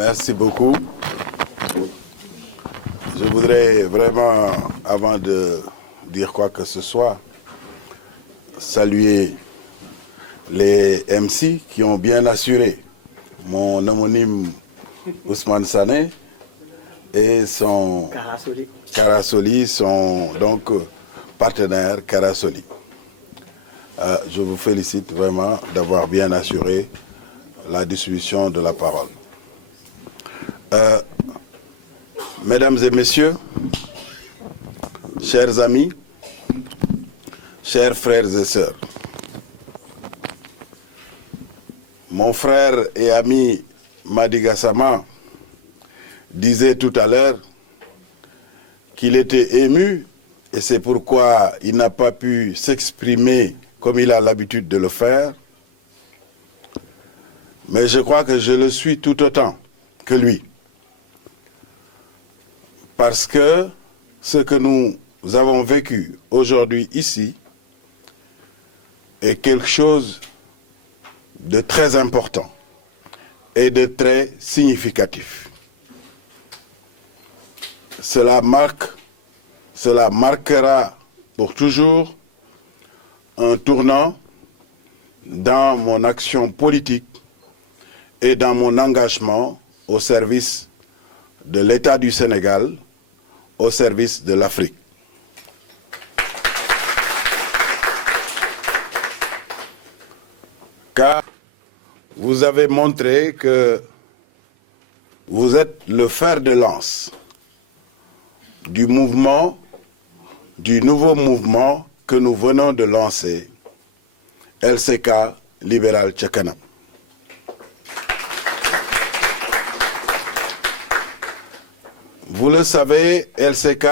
Merci beaucoup. Je voudrais vraiment, avant de dire quoi que ce soit, saluer les MC qui ont bien assuré. Mon homonyme Ousmane Sané et son Karasoli, son donc partenaire Karasoli. Je vous félicite vraiment d'avoir bien assuré la distribution de la parole. Mesdames et messieurs, chers amis, chers frères et sœurs, mon frère et ami Madi Gassama disait tout à l'heure qu'il était ému et c'est pourquoi il n'a pas pu s'exprimer comme il a l'habitude de le faire. Mais je crois que je le suis tout autant que lui. Parce que ce que nous avons vécu aujourd'hui ici est quelque chose de très important et de très significatif. Cela marquera pour toujours un tournant dans mon action politique et dans mon engagement au service de l'État du Sénégal, au service de l'Afrique. Car vous avez montré que vous êtes le fer de lance du mouvement, du nouveau mouvement que nous venons de lancer, LCK Libéral Tchakanam. Vous le savez, LCK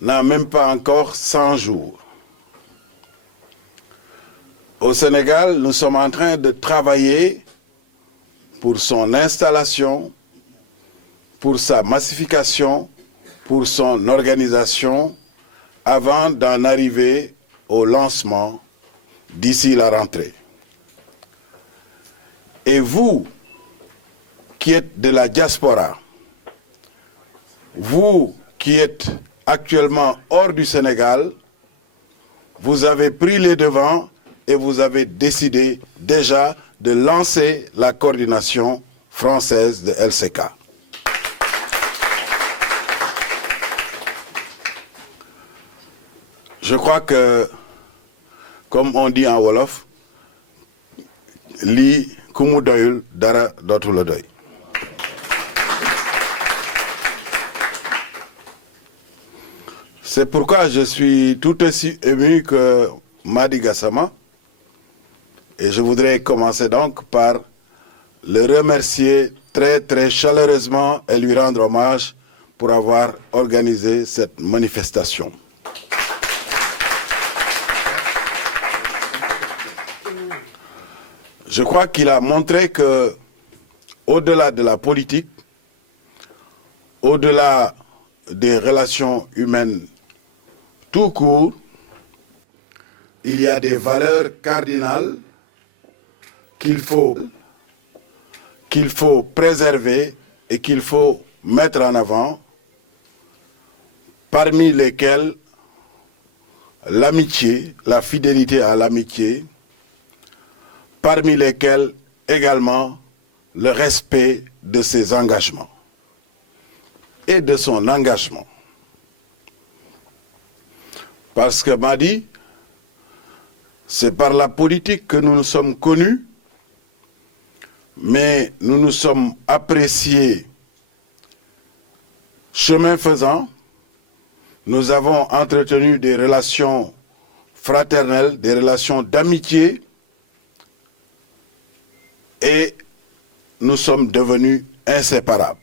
n'a même pas encore 100 jours. Au Sénégal, nous sommes en train de travailler pour son installation, pour sa massification, pour son organisation, avant d'en arriver au lancement d'ici la rentrée. Et vous, qui êtes de la diaspora, vous qui êtes actuellement hors du Sénégal, vous avez pris les devants et vous avez décidé déjà de lancer la coordination française de LCK. Je crois que, comme on dit en Wolof, li kumu doyul dara dootul la doy. C'est pourquoi je suis tout aussi ému que Madi Gassama. Et je voudrais commencer donc par le remercier très très chaleureusement et lui rendre hommage pour avoir organisé cette manifestation. Je crois qu'il a montré que, au-delà de la politique, au-delà des relations humaines tout court, il y a des valeurs cardinales qu'il faut préserver et qu'il faut mettre en avant, parmi lesquelles l'amitié, la fidélité à l'amitié, parmi lesquelles également le respect de ses engagements et de son engagement. Parce que Madi, c'est par la politique que nous nous sommes connus, mais nous nous sommes appréciés chemin faisant. Nous avons entretenu des relations fraternelles, des relations d'amitié, et nous sommes devenus inséparables.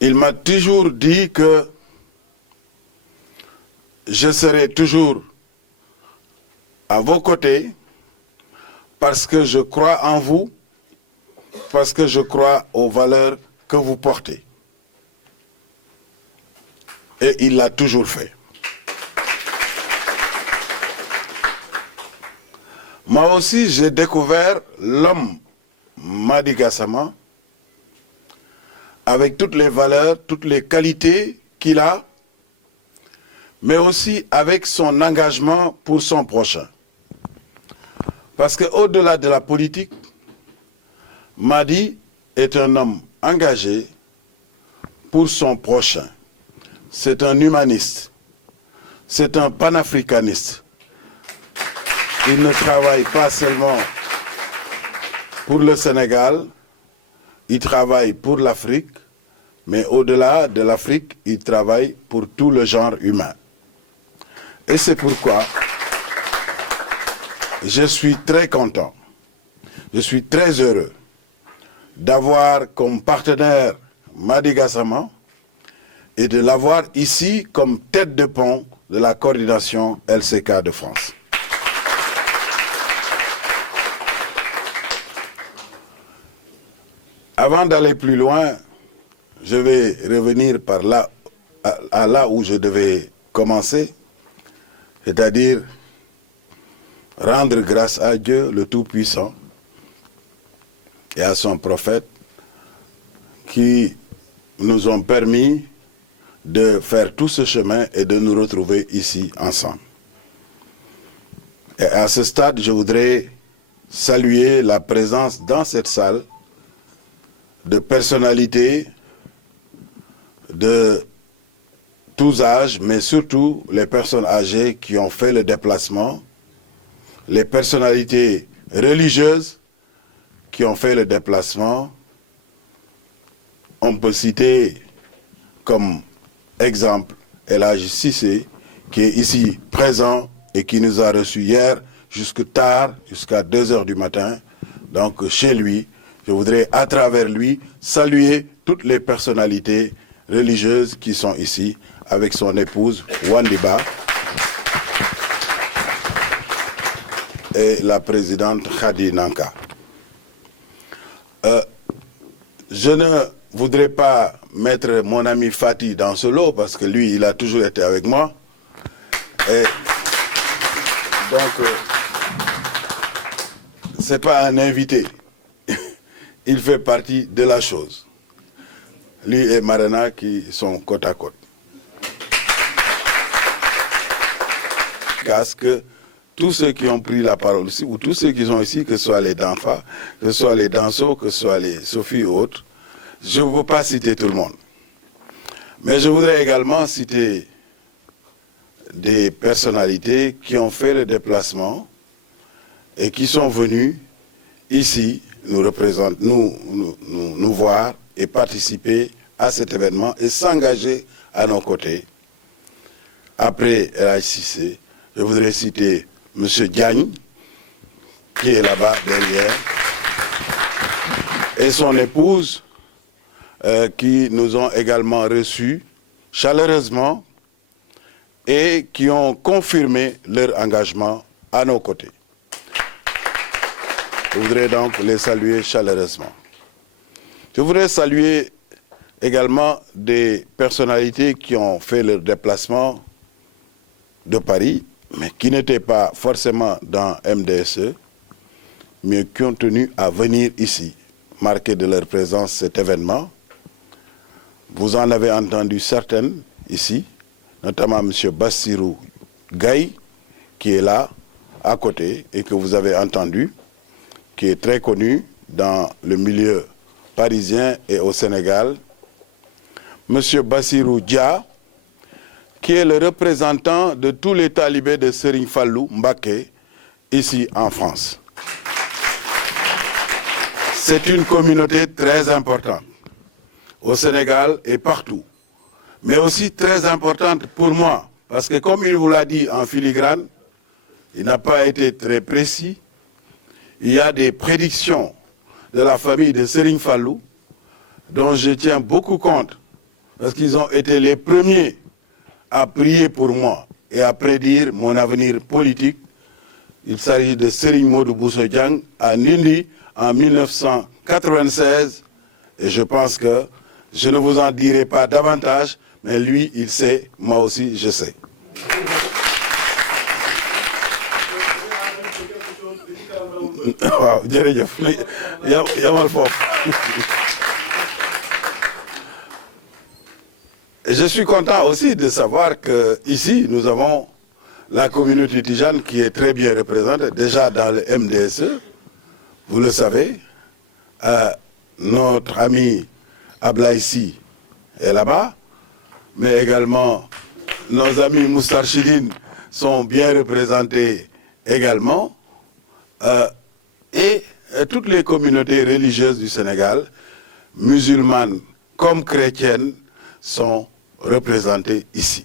Il m'a toujours dit que je serai toujours à vos côtés parce que je crois en vous, parce que je crois aux valeurs que vous portez. Et il l'a toujours fait. Moi aussi, j'ai découvert l'homme Madi Gassama avec toutes les valeurs, toutes les qualités qu'il a, mais aussi avec son engagement pour son prochain. Parce qu'au-delà de la politique, Madi est un homme engagé pour son prochain. C'est un humaniste, c'est un panafricaniste. Il ne travaille pas seulement pour le Sénégal, il travaille pour l'Afrique, mais au-delà de l'Afrique, il travaille pour tout le genre humain. Et c'est pourquoi je suis très content, je suis très heureux d'avoir comme partenaire Madi Gassama et de l'avoir ici comme tête de pont de la coordination LCK de France. Avant d'aller plus loin, je vais revenir par là, à là où je devais commencer, c'est-à-dire rendre grâce à Dieu le Tout-Puissant et à son prophète qui nous ont permis de faire tout ce chemin et de nous retrouver ici ensemble. Et à ce stade, je voudrais saluer la présence dans cette salle de personnalités de tous âges, mais surtout les personnes âgées qui ont fait le déplacement, les personnalités religieuses qui ont fait le déplacement. On peut citer comme exemple El Hadji Cissé, qui est ici présent et qui nous a reçus hier jusque tard, jusqu'à 2 h du matin, donc chez lui. Je voudrais, à travers lui, saluer toutes les personnalités religieuses qui sont ici, avec son épouse Wandiba et la présidente Khadi Nanka. Je ne voudrais pas mettre mon ami Fatih dans ce lot, parce que lui, il a toujours été avec moi. Et donc, c'est pas un invité. Il fait partie de la chose. Lui et Marena qui sont côte à côte. Parce que tous ceux qui ont pris la parole ici, ou tous ceux qui sont ici, que ce soit les Danfa, que ce soit les Danso, que ce soit les Sophie ou autres, je ne veux pas citer tout le monde. Mais je voudrais également citer des personnalités qui ont fait le déplacement et qui sont venus ici nous représenter, nous voir et participer à cet événement et s'engager à nos côtés. Après El Hadji Cissé, je voudrais citer M. Diagne, qui est là-bas derrière, et son épouse, qui nous ont également reçus chaleureusement et qui ont confirmé leur engagement à nos côtés. Je voudrais donc les saluer chaleureusement. Je voudrais saluer également des personnalités qui ont fait leur déplacement de Paris, mais qui n'étaient pas forcément dans MDSE, mais qui ont tenu à venir ici, marquer de leur présence cet événement. Vous en avez entendu certaines ici, notamment M. Bassirou Gaye, qui est là, à côté, et que vous avez entendu, qui est très connu dans le milieu parisien et au Sénégal. M. Bassirou Dia, qui est le représentant de tous les talibés de Serigne Fallou Mbacké, ici en France. C'est une communauté très importante, au Sénégal et partout, mais aussi très importante pour moi, parce que comme il vous l'a dit en filigrane, il n'a pas été très précis. Il y a des prédictions de la famille de Serigne Fallou dont je tiens beaucoup compte, parce qu'ils ont été les premiers à prier pour moi et à prédire mon avenir politique. Il s'agit de Serigne Modou Bousso Dieng à Nindi en 1996, et je pense que je ne vous en dirai pas davantage, mais lui, il sait, moi aussi, je sais. waaw jërëjëf yamal foofu. Je suis content aussi de savoir que ici nous avons la communauté tijane qui est très bien représentée déjà dans le MDSE. Vous le savez, notre ami Ablaïsi est là-bas, mais également nos amis Moustarchidine sont bien représentés également, et toutes les communautés religieuses du Sénégal, musulmanes comme chrétiennes, sont représentées ici.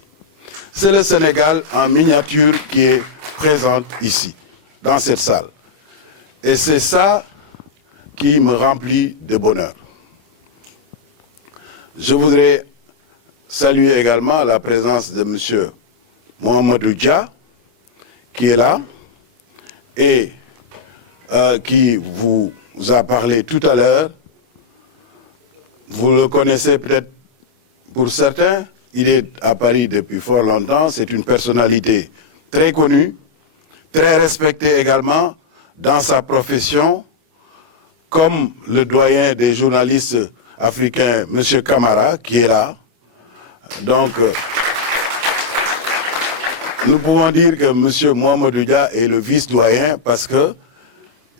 C'est le Sénégal en miniature qui est présent ici, dans cette salle. Et c'est ça qui me remplit de bonheur. Je voudrais saluer également la présence de M. Mohamedou Dia, qui est là, et qui vous a parlé tout à l'heure. Vous le connaissez peut-être pour certains, il est à Paris depuis fort longtemps, c'est une personnalité très connue, très respectée également dans sa profession, comme le doyen des journalistes africains, M. Camara, qui est là. Donc, nous pouvons dire que M. Mohamedou Dia est le vice-doyen parce que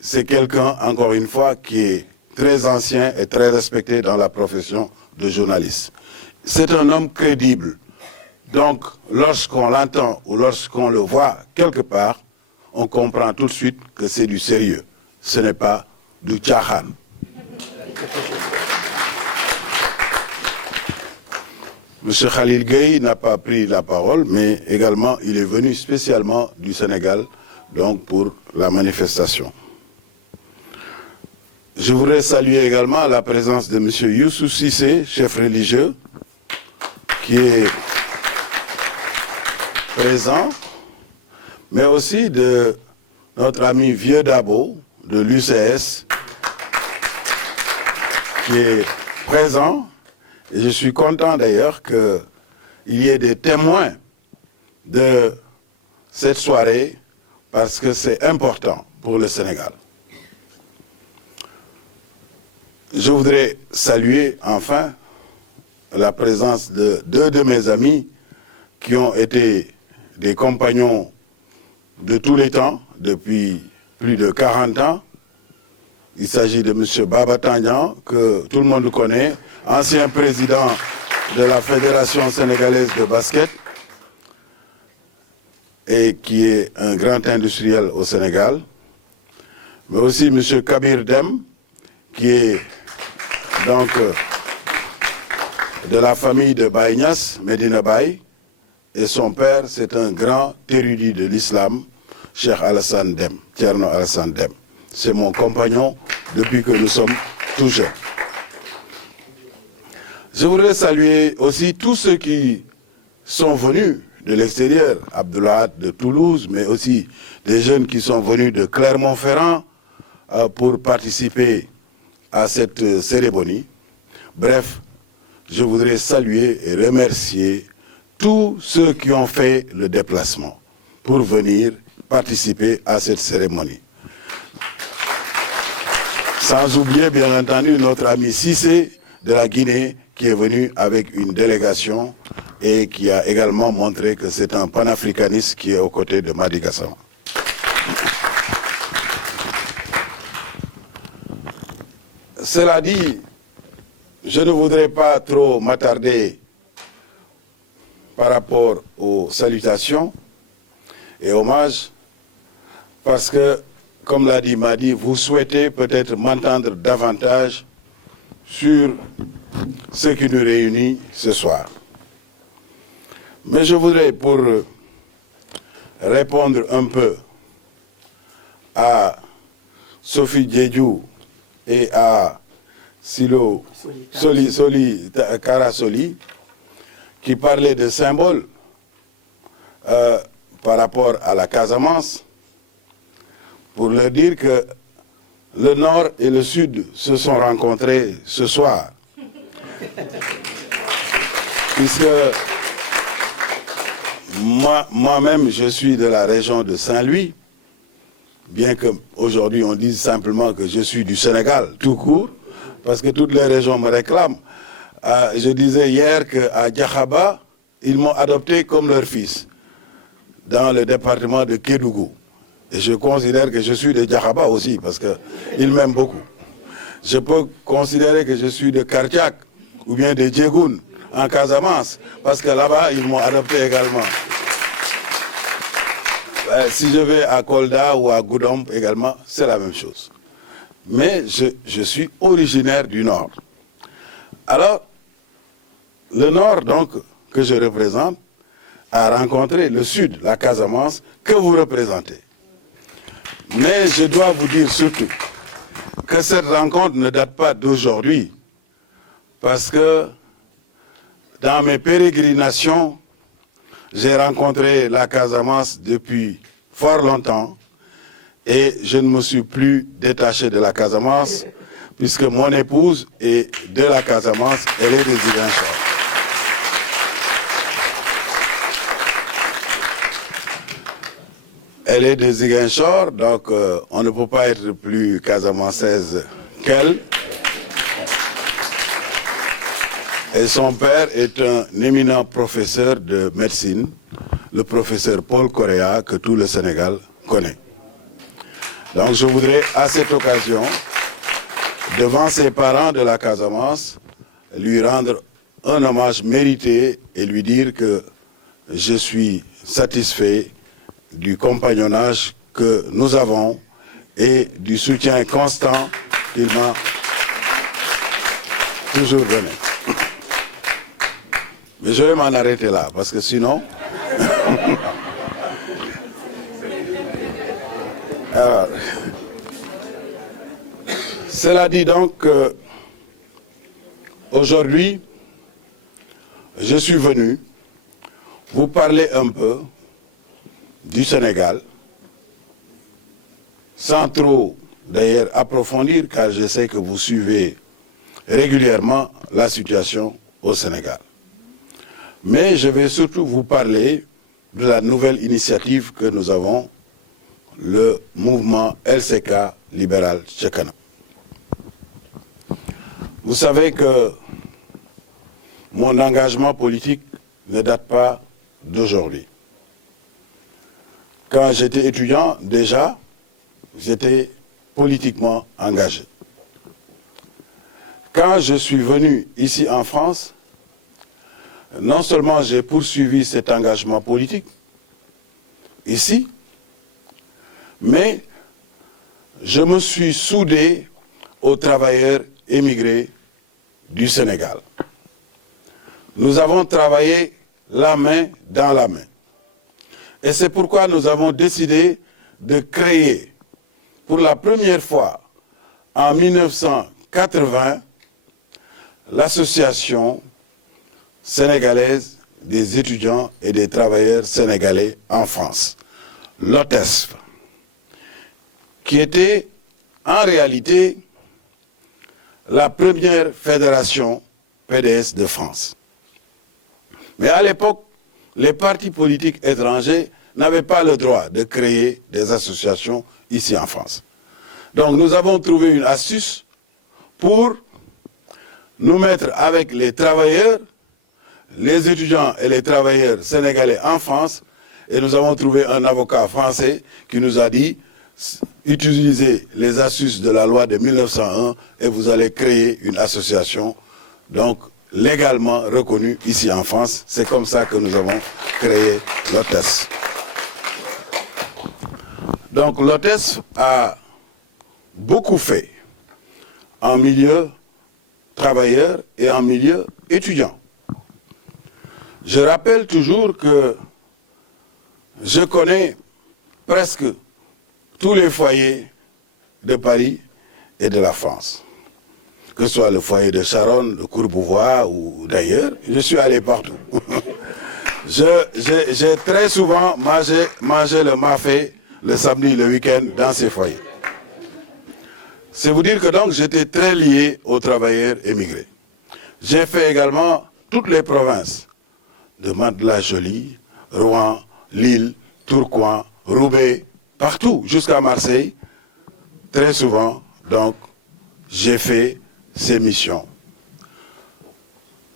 c'est quelqu'un, encore une fois, qui est très ancien et très respecté dans la profession de journaliste. C'est un homme crédible. Donc, lorsqu'on l'entend ou lorsqu'on le voit quelque part, on comprend tout de suite que c'est du sérieux. Ce n'est pas du tchahan. M. Khalil Gueye n'a pas pris la parole, mais également, il est venu spécialement du Sénégal, donc pour la manifestation. Je voudrais saluer également la présence de M. Youssou Cissé, chef religieux, qui est présent, mais aussi de notre ami Vieux Dabo, de l'UCS, qui est présent. Et je suis content d'ailleurs qu'il y ait des témoins de cette soirée, parce que c'est important pour le Sénégal. Je voudrais saluer enfin la présence de deux de mes amis qui ont été des compagnons de tous les temps, depuis plus de 40 ans. Il s'agit de M. Baba Tandian, que tout le monde connaît, ancien président de la Fédération sénégalaise de basket, et qui est un grand industriel au Sénégal. Mais aussi M. Kabir Dem, qui est donc de la famille de Baye Niass, Medina Baye, et son père, c'est un grand érudit de l'islam, Cheikh Alassane Dem, Thierno Alassane Dem. C'est mon compagnon depuis que nous sommes tout jeunes. Je voudrais saluer aussi tous ceux qui sont venus de l'extérieur, Abdoulaye de Toulouse, mais aussi des jeunes qui sont venus de Clermont-Ferrand pour participer à cette cérémonie. Bref, je voudrais saluer et remercier tous ceux qui ont fait le déplacement pour venir participer à cette cérémonie. Sans oublier, bien entendu, notre ami Cissé de la Guinée, qui est venu avec une délégation et qui a également montré que c'est un panafricaniste qui est aux côtés de Madi Gassama. Cela dit, je ne voudrais pas trop m'attarder par rapport aux salutations et hommages, parce que, comme l'a dit Madi, vous souhaitez peut-être m'entendre davantage sur ce qui nous réunit ce soir. Mais je voudrais, pour répondre un peu à Sophie Djedjou et à Silo Soli Karasoli, qui parlaient de symboles par rapport à la Casamance, pour leur dire que le Nord et le Sud se sont rencontrés ce soir. Puisque moi-même, je suis de la région de Saint-Louis, bien qu'aujourd'hui on dise simplement que je suis du Sénégal, tout court, parce que toutes les régions me réclament. Je disais hier qu'à Diakhaba, ils m'ont adopté comme leur fils, dans le département de Kédougou. Et je considère que je suis de Diakhaba aussi, parce qu'ils m'aiment beaucoup. Je peux considérer que je suis de Kartiak, ou bien de Djegoun, en Casamance, parce que là-bas, ils m'ont adopté également. Si je vais à Kolda ou à Goudomp également, c'est la même chose. Mais je suis originaire du Nord. Alors, le Nord, donc, que je représente, a rencontré le Sud, la Casamance, que vous représentez. Mais je dois vous dire surtout que cette rencontre ne date pas d'aujourd'hui, parce que dans mes pérégrinations, j'ai rencontré la Casamance depuis fort longtemps et je ne me suis plus détaché de la Casamance puisque mon épouse est de la Casamance, elle est de Ziguinchor. Elle est de Ziguinchor, donc on ne peut pas être plus casamançaise qu'elle. Et son père est un éminent professeur de médecine, le professeur Paul Correa, que tout le Sénégal connaît. Donc je voudrais, à cette occasion, devant ses parents de la Casamance, lui rendre un hommage mérité et lui dire que je suis satisfait du compagnonnage que nous avons et du soutien constant qu'il m'a toujours donné. Mais je vais m'en arrêter là, parce que sinon... Alors, cela dit donc aujourd'hui, je suis venu vous parler un peu du Sénégal, sans trop d'ailleurs approfondir, car je sais que vous suivez régulièrement la situation au Sénégal. Mais je vais surtout vous parler de la nouvelle initiative que nous avons, le mouvement LCK libéral Tchekana. Vous savez que mon engagement politique ne date pas d'aujourd'hui. Quand j'étais étudiant, déjà, j'étais politiquement engagé. Quand je suis venu ici en France, non seulement j'ai poursuivi cet engagement politique, ici, mais je me suis soudé aux travailleurs émigrés du Sénégal. Nous avons travaillé la main dans la main. Et c'est pourquoi nous avons décidé de créer, pour la première fois en 1980, l'association sénégalaise des étudiants et des travailleurs sénégalais en France, l'OTESF, qui était en réalité la première fédération PDS de France. Mais à l'époque, les partis politiques étrangers n'avaient pas le droit de créer des associations ici en France. Donc nous avons trouvé une astuce pour nous mettre avec les travailleurs, les étudiants et les travailleurs sénégalais en France, et nous avons trouvé un avocat français qui nous a dit utilisez les astuces de la loi de 1901 et vous allez créer une association donc légalement reconnue ici en France. C'est comme ça que nous avons créé l'OTES. Donc l'OTES a beaucoup fait en milieu travailleur et en milieu étudiant. Je rappelle toujours que je connais presque tous les foyers de Paris et de la France. Que ce soit le foyer de Charonne, de Courbevoie ou d'ailleurs, je suis allé partout. J'ai très souvent mangé le mafé le samedi, le week-end dans ces foyers. C'est vous dire que donc j'étais très lié aux travailleurs émigrés. J'ai fait également toutes les provinces de Mantes-la-Jolie, Rouen, Lille, Tourcoing, Roubaix, partout, jusqu'à Marseille, très souvent, donc, j'ai fait ces missions.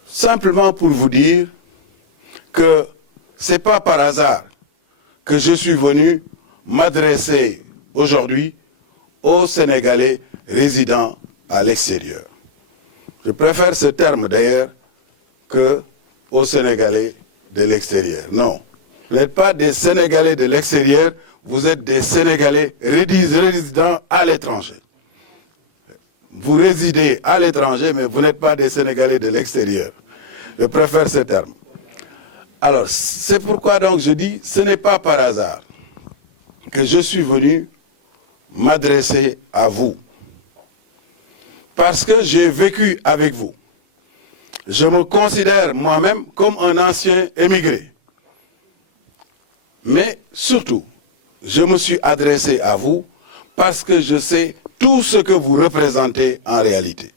Simplement pour vous dire que ce n'est pas par hasard que je suis venu m'adresser aujourd'hui aux Sénégalais résidant à l'extérieur. Je préfère ce terme d'ailleurs que aux Sénégalais de l'extérieur. Non, vous n'êtes pas des Sénégalais de l'extérieur, vous êtes des Sénégalais résidant à l'étranger. Vous résidez à l'étranger, mais vous n'êtes pas des Sénégalais de l'extérieur. Je préfère ce terme. Alors, c'est pourquoi donc je dis, ce n'est pas par hasard que je suis venu m'adresser à vous. Parce que j'ai vécu avec vous. Je me considère moi-même comme un ancien émigré. Mais surtout, je me suis adressé à vous parce que je sais tout ce que vous représentez en réalité,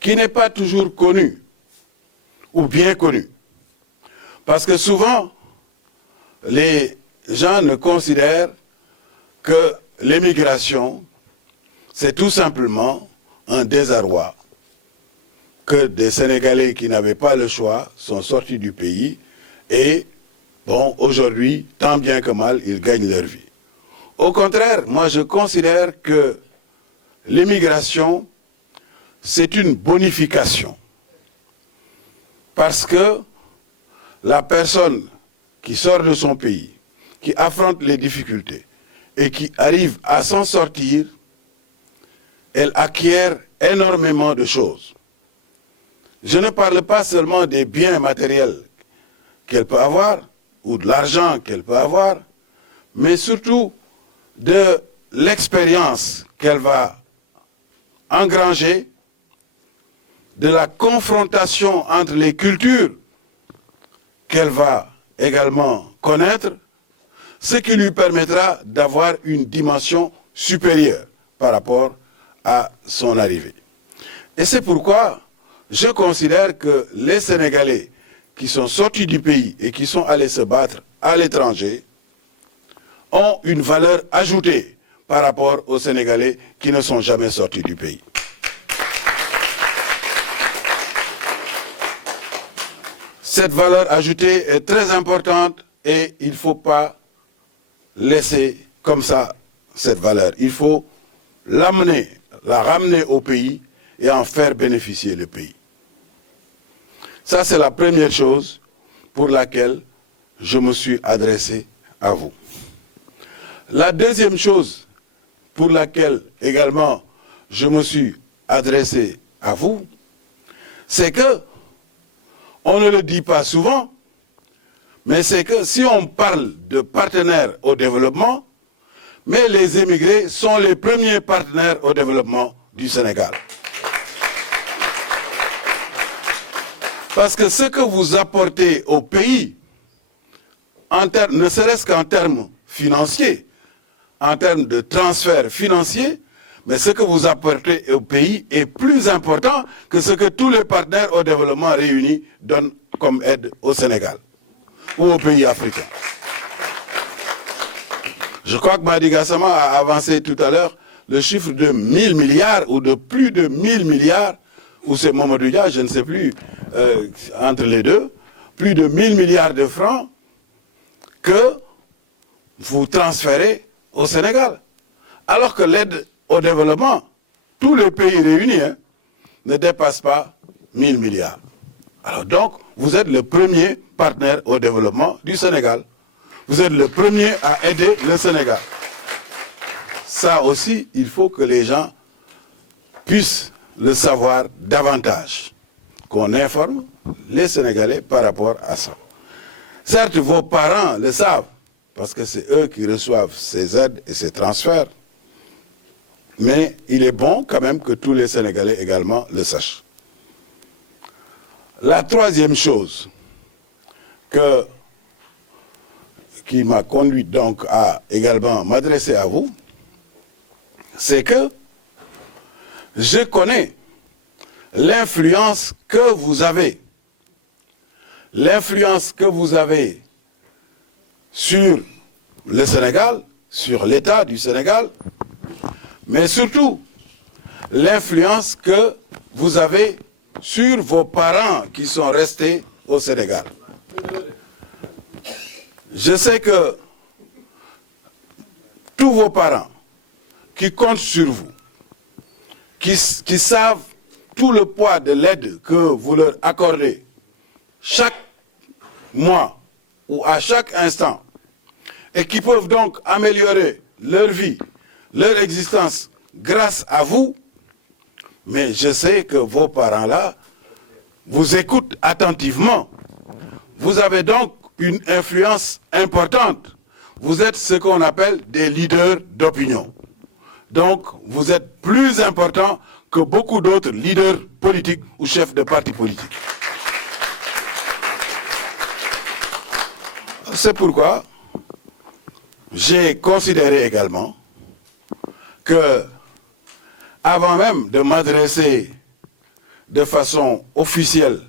qui n'est pas toujours connu ou bien connu. Parce que souvent, les gens ne considèrent que l'émigration, c'est tout simplement un désarroi, que des Sénégalais qui n'avaient pas le choix sont sortis du pays et, bon, aujourd'hui, tant bien que mal, ils gagnent leur vie. Au contraire, moi je considère que l'immigration, c'est une bonification. Parce que la personne qui sort de son pays, qui affronte les difficultés et qui arrive à s'en sortir, elle acquiert énormément de choses. Je ne parle pas seulement des biens matériels qu'elle peut avoir, ou de l'argent qu'elle peut avoir, mais surtout de l'expérience qu'elle va engranger, de la confrontation entre les cultures qu'elle va également connaître, ce qui lui permettra d'avoir une dimension supérieure par rapport à son arrivée. Et c'est pourquoi je considère que les Sénégalais qui sont sortis du pays et qui sont allés se battre à l'étranger ont une valeur ajoutée par rapport aux Sénégalais qui ne sont jamais sortis du pays. Cette valeur ajoutée est très importante et il ne faut pas laisser comme ça cette valeur. Il faut l'amener, la ramener au pays et en faire bénéficier le pays. Ça, c'est la première chose pour laquelle je me suis adressé à vous. La deuxième chose pour laquelle également je me suis adressé à vous, c'est que, on ne le dit pas souvent, mais c'est que si on parle de partenaires au développement, mais les émigrés sont les premiers partenaires au développement du Sénégal. Parce que ce que vous apportez au pays, ne serait-ce qu'en termes financiers, en termes de transferts financiers, mais ce que vous apportez au pays est plus important que ce que tous les partenaires au développement réunis donnent comme aide au Sénégal ou aux pays africains. Je crois que Madi Gassama a avancé tout à l'heure le chiffre de 1000 milliards ou de plus de 1000 milliards, ou c'est Mamadou Dia, je ne sais plus, entre les deux, plus de 1000 milliards de francs que vous transférez au Sénégal. Alors que l'aide au développement, tous les pays réunis, ne dépassent pas 1000 milliards. Alors donc, vous êtes le premier partenaire au développement du Sénégal. Vous êtes le premier à aider le Sénégal. Ça aussi, il faut que les gens puissent le savoir davantage. Qu'on informe les Sénégalais par rapport à ça. Certes, vos parents le savent, parce que c'est eux qui reçoivent ces aides et ces transferts. Mais il est bon quand même que tous les Sénégalais également le sachent. La troisième chose qui m'a conduit donc à également m'adresser à vous, c'est que je connais l'influence que vous avez. L'influence que vous avez sur le Sénégal, sur l'État du Sénégal, mais surtout l'influence que vous avez sur vos parents qui sont restés au Sénégal. Je sais que tous vos parents qui comptent sur vous, qui savent tout le poids de l'aide que vous leur accordez chaque mois ou à chaque instant, et qui peuvent donc améliorer leur vie, leur existence grâce à vous, mais je sais que vos parents-là vous écoutent attentivement. Vous avez donc une influence importante. Vous êtes ce qu'on appelle des leaders d'opinion. Donc, vous êtes plus important que beaucoup d'autres leaders politiques ou chefs de partis politiques. C'est pourquoi j'ai considéré également que, avant même de m'adresser de façon officielle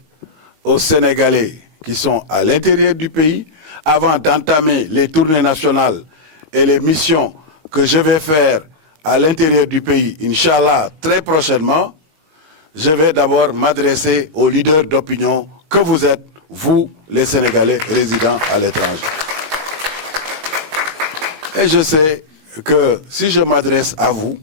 aux Sénégalais qui sont à l'intérieur du pays, avant d'entamer les tournées nationales et les missions que je vais faire à l'intérieur du pays, Inch'Allah, très prochainement, je vais d'abord m'adresser aux leaders d'opinion que vous êtes, vous, les Sénégalais résidant à l'étranger. Et je sais que si je m'adresse à vous,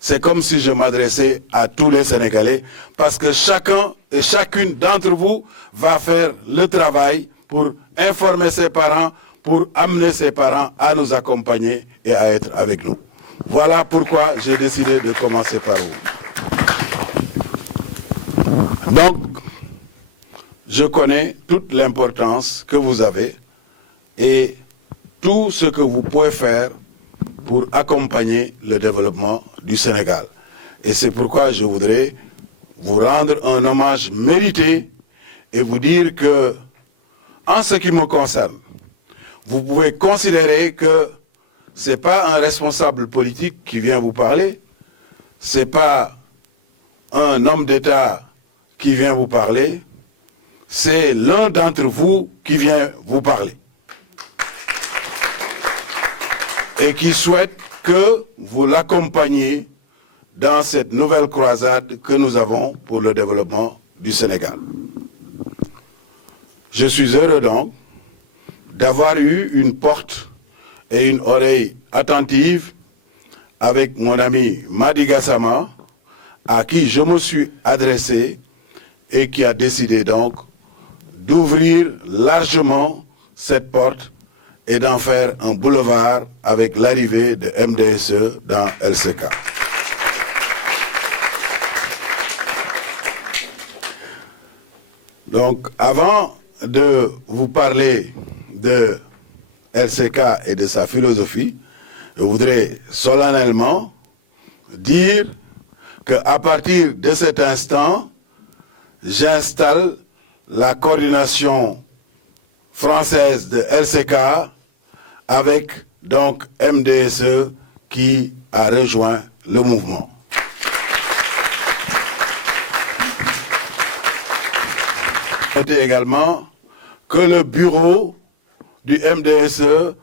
c'est comme si je m'adressais à tous les Sénégalais, parce que chacun et chacune d'entre vous va faire le travail pour informer ses parents, pour amener ses parents à nous accompagner et à être avec nous. Voilà pourquoi j'ai décidé de commencer par vous. Donc, je connais toute l'importance que vous avez et tout ce que vous pouvez faire pour accompagner le développement du Sénégal. Et c'est pourquoi je voudrais vous rendre un hommage mérité et vous dire que, en ce qui me concerne, vous pouvez considérer que ce n'est pas un responsable politique qui vient vous parler, ce n'est pas un homme d'État qui vient vous parler, c'est l'un d'entre vous qui vient vous parler. Et qui souhaite que vous l'accompagniez dans cette nouvelle croisade que nous avons pour le développement du Sénégal. Je suis heureux donc d'avoir eu une porte et une oreille attentive avec mon ami Madi Gassama, à qui je me suis adressé et qui a décidé donc d'ouvrir largement cette porte et d'en faire un boulevard avec l'arrivée de MDSE dans LCK. Donc, avant de vous parler de LCK et de sa philosophie, je voudrais solennellement dire qu'à partir de cet instant, j'installe la coordination française de LCK avec donc MDSE qui a rejoint le mouvement. Notez également que le bureau du MDSE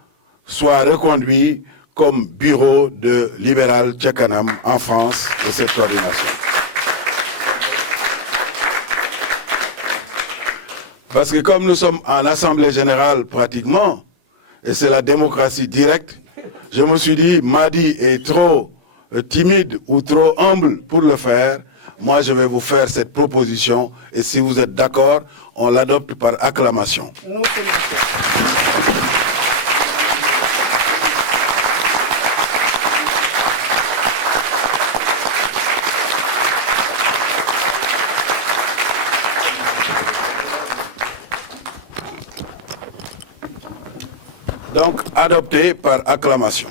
soit reconduit comme bureau de Libéral Tchakanam en France de cette coordination. Parce que comme nous sommes en Assemblée générale pratiquement, et c'est la démocratie directe, je me suis dit, Madi est trop timide ou trop humble pour le faire. Moi, je vais vous faire cette proposition et si vous êtes d'accord, on l'adopte par acclamation. Donc, adopté par acclamation.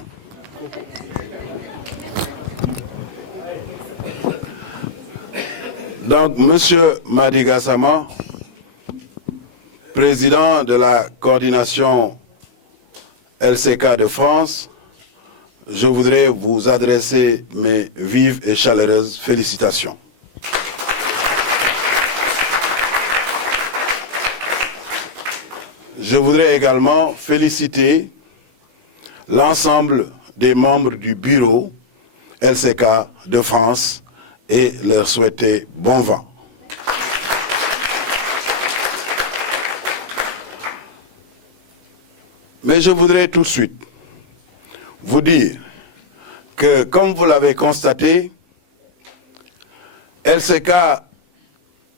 Donc, Monsieur Madi Gassama, président de la coordination LCK de France, je voudrais vous adresser mes vives et chaleureuses félicitations. Je voudrais également féliciter l'ensemble des membres du bureau LCK de France et leur souhaiter bon vent. Mais je voudrais tout de suite vous dire que, comme vous l'avez constaté, LCK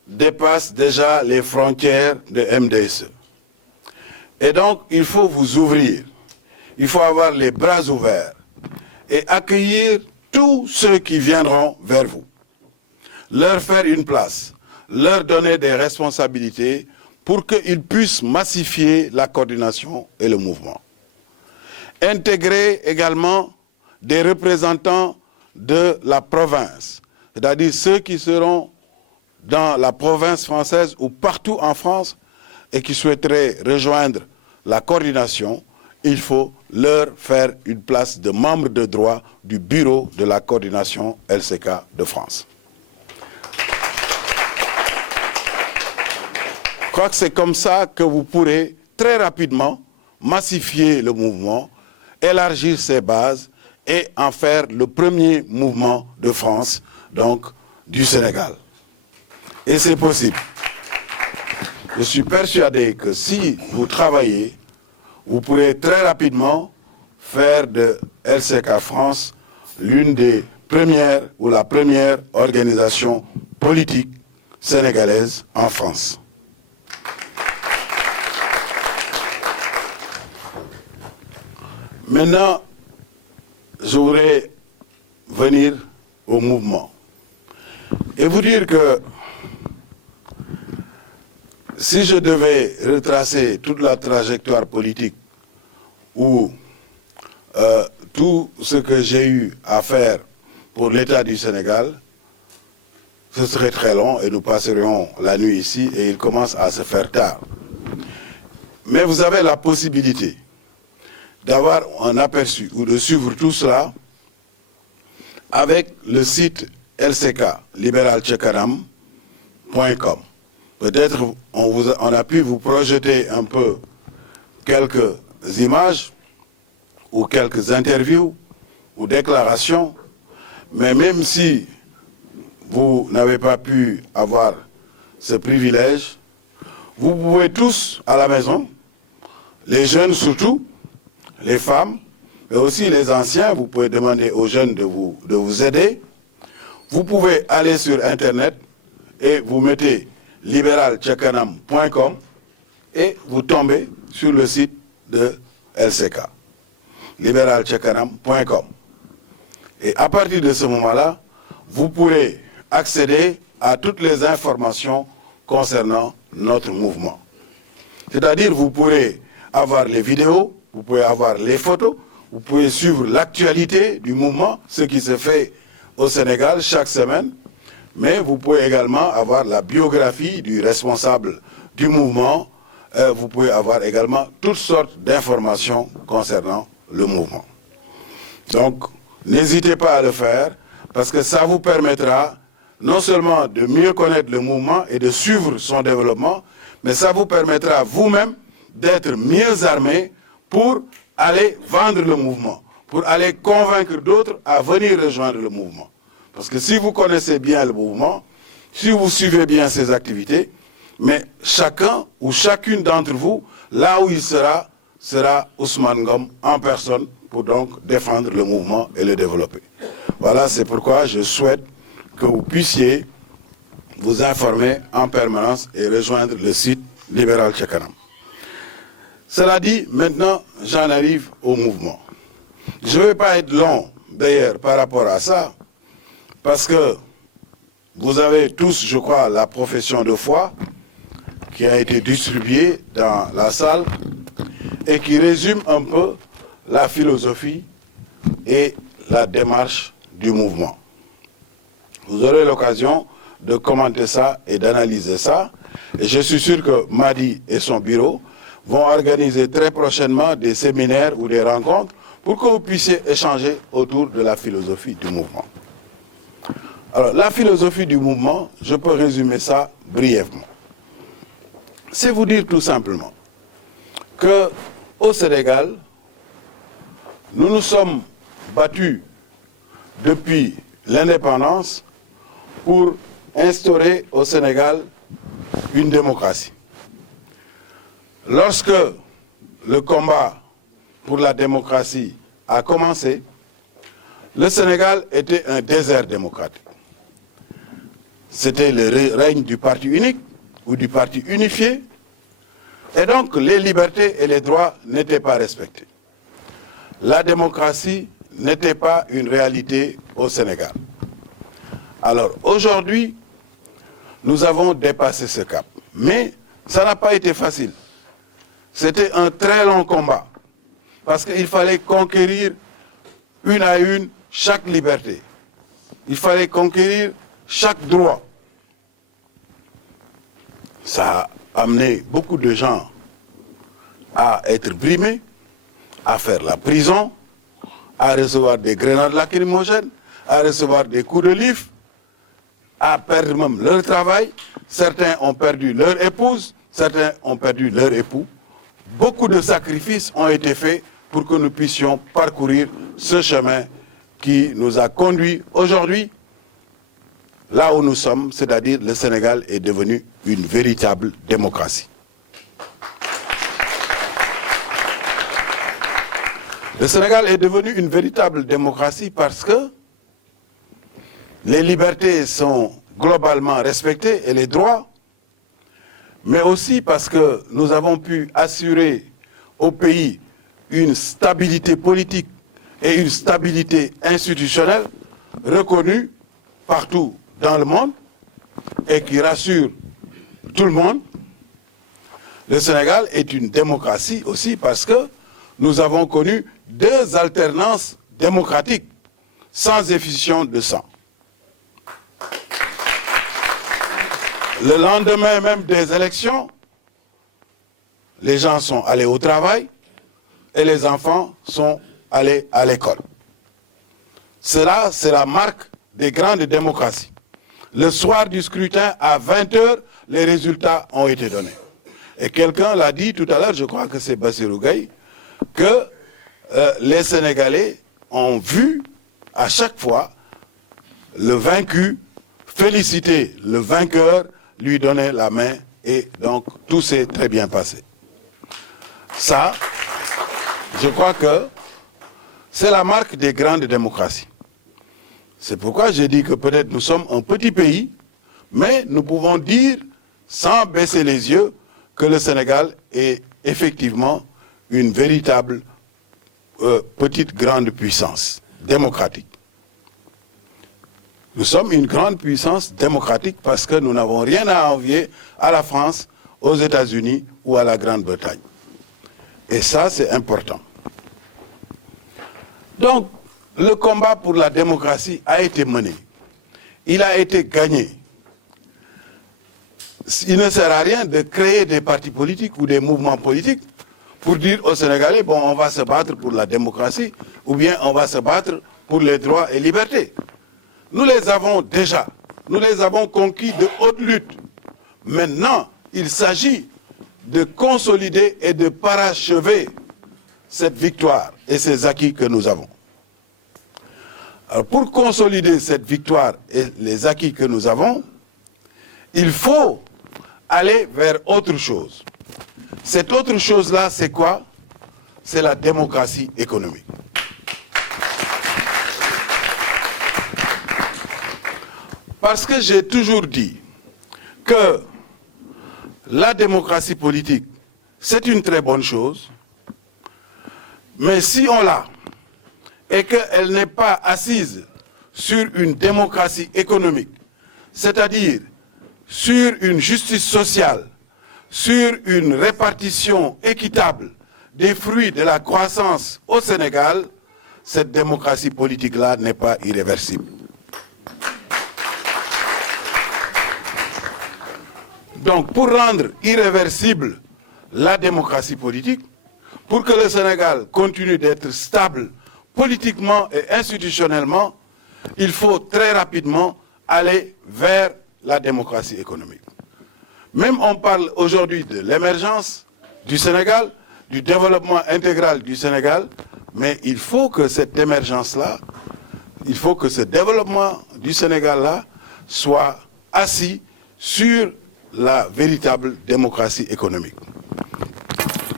dépasse déjà les frontières de MDSE. Et donc, il faut vous ouvrir, il faut avoir les bras ouverts et accueillir tous ceux qui viendront vers vous. Leur faire une place, leur donner des responsabilités pour qu'ils puissent massifier la coordination et le mouvement. Intégrer également des représentants de la province, c'est-à-dire ceux qui seront dans la province française ou partout en France et qui souhaiteraient rejoindre la coordination, il faut leur faire une place de membre de droit du bureau de la coordination LCK de France. Je crois que c'est comme ça que vous pourrez très rapidement massifier le mouvement, élargir ses bases et en faire le premier mouvement de France, donc du Sénégal. Et c'est possible. Je suis persuadé que si vous travaillez, vous pourrez très rapidement faire de LCK France l'une des premières ou la première organisation politique sénégalaise en France. Maintenant, je voudrais venir au mouvement et vous dire que si je devais retracer toute la trajectoire politique ou tout ce que j'ai eu à faire pour l'État du Sénégal, ce serait très long et nous passerions la nuit ici et il commence à se faire tard. Mais vous avez la possibilité d'avoir un aperçu ou de suivre tout cela avec le site LCK, liberaltchekaram.com. Peut-être on a pu vous projeter un peu quelques images ou quelques interviews ou déclarations, mais même si vous n'avez pas pu avoir ce privilège, vous pouvez tous à la maison, les jeunes surtout, les femmes, mais aussi les anciens, vous pouvez demander aux jeunes de vous aider. Vous pouvez aller sur Internet et vous mettez liberaltchekaram.com et vous tombez sur le site de LCK, liberaltchekaram.com. Et à partir de ce moment-là, vous pourrez accéder à toutes les informations concernant notre mouvement. C'est-à-dire, vous pourrez avoir les vidéos, vous pouvez avoir les photos, vous pouvez suivre l'actualité du mouvement, ce qui se fait au Sénégal chaque semaine, mais vous pouvez également avoir la biographie du responsable du mouvement, vous pouvez avoir également toutes sortes d'informations concernant le mouvement. Donc, n'hésitez pas à le faire, parce que ça vous permettra non seulement de mieux connaître le mouvement et de suivre son développement, mais ça vous permettra vous-même d'être mieux armé pour aller vendre le mouvement, pour aller convaincre d'autres à venir rejoindre le mouvement. Parce que si vous connaissez bien le mouvement, si vous suivez bien ses activités, mais chacun ou chacune d'entre vous, là où il sera Ousmane Ngom en personne pour donc défendre le mouvement et le développer. Voilà, c'est pourquoi je souhaite que vous puissiez vous informer en permanence et rejoindre le site Libéral Tchekaram. Cela dit, maintenant, j'en arrive au mouvement. Je ne vais pas être long, d'ailleurs, par rapport à ça, parce que vous avez tous, je crois, la profession de foi qui a été distribuée dans la salle et qui résume un peu la philosophie et la démarche du mouvement. Vous aurez l'occasion de commenter ça et d'analyser ça. Et je suis sûr que Madi et son bureau vont organiser très prochainement des séminaires ou des rencontres pour que vous puissiez échanger autour de la philosophie du mouvement. Alors, la philosophie du mouvement, je peux résumer ça brièvement. C'est vous dire tout simplement qu'au Sénégal, nous nous sommes battus depuis l'indépendance pour instaurer au Sénégal une démocratie. Lorsque le combat pour la démocratie a commencé, le Sénégal était un désert démocratique. C'était le règne du parti unique ou du parti unifié, et donc les libertés et les droits n'étaient pas respectés. La démocratie n'était pas une réalité au Sénégal. Alors aujourd'hui, nous avons dépassé ce cap. Mais ça n'a pas été facile. C'était un très long combat. Parce qu'il fallait conquérir une à une chaque liberté. Il fallait conquérir chaque droit. Ça a amené beaucoup de gens à être brimés, à faire la prison, à recevoir des grenades lacrymogènes, à recevoir des coups de lifre, à perdre même leur travail. Certains ont perdu leur épouse, certains ont perdu leur époux. Beaucoup de sacrifices ont été faits pour que nous puissions parcourir ce chemin qui nous a conduits aujourd'hui là où nous sommes, c'est-à-dire le Sénégal est devenu une véritable démocratie. Le Sénégal est devenu une véritable démocratie parce que les libertés sont globalement respectées et les droits, mais aussi parce que nous avons pu assurer au pays une stabilité politique et une stabilité institutionnelle reconnue partout dans le monde et qui rassure tout le monde. Le Sénégal est une démocratie aussi parce que nous avons connu deux alternances démocratiques sans effusion de sang. Le lendemain même des élections, les gens sont allés au travail et les enfants sont allés à l'école. Cela, c'est la marque des grandes démocraties. Le soir du scrutin, à 20h, les résultats ont été donnés. Et quelqu'un l'a dit tout à l'heure, je crois que c'est Bassirou Gueye, que les Sénégalais ont vu à chaque fois le vaincu féliciter le vainqueur, lui donner la main, et donc tout s'est très bien passé. Ça, je crois que c'est la marque des grandes démocraties. C'est pourquoi j'ai dit que peut-être nous sommes un petit pays, mais nous pouvons dire, sans baisser les yeux, que le Sénégal est effectivement une véritable petite grande puissance démocratique. Nous sommes une grande puissance démocratique parce que nous n'avons rien à envier à la France, aux États-Unis ou à la Grande-Bretagne. Et ça, c'est important. Donc, le combat pour la démocratie a été mené. Il a été gagné. Il ne sert à rien de créer des partis politiques ou des mouvements politiques pour dire aux Sénégalais, bon, on va se battre pour la démocratie ou bien on va se battre pour les droits et libertés. Nous les avons déjà. Nous les avons conquis de haute lutte. Maintenant, il s'agit de consolider et de parachever cette victoire et ces acquis que nous avons. Alors, pour consolider cette victoire et les acquis que nous avons, il faut aller vers autre chose. Cette autre chose-là, c'est quoi? C'est la démocratie économique. Parce que j'ai toujours dit que la démocratie politique, c'est une très bonne chose, mais si on l'a et qu'elle n'est pas assise sur une démocratie économique, c'est-à-dire sur une justice sociale, sur une répartition équitable des fruits de la croissance au Sénégal, cette démocratie politique-là n'est pas irréversible. Donc, pour rendre irréversible la démocratie politique, pour que le Sénégal continue d'être stable politiquement et institutionnellement, il faut très rapidement aller vers la démocratie économique. Même on parle aujourd'hui de l'émergence du Sénégal, du développement intégral du Sénégal, Mais il faut que cette émergence-là, il faut que ce développement du Sénégal-là soit assis sur la véritable démocratie économique.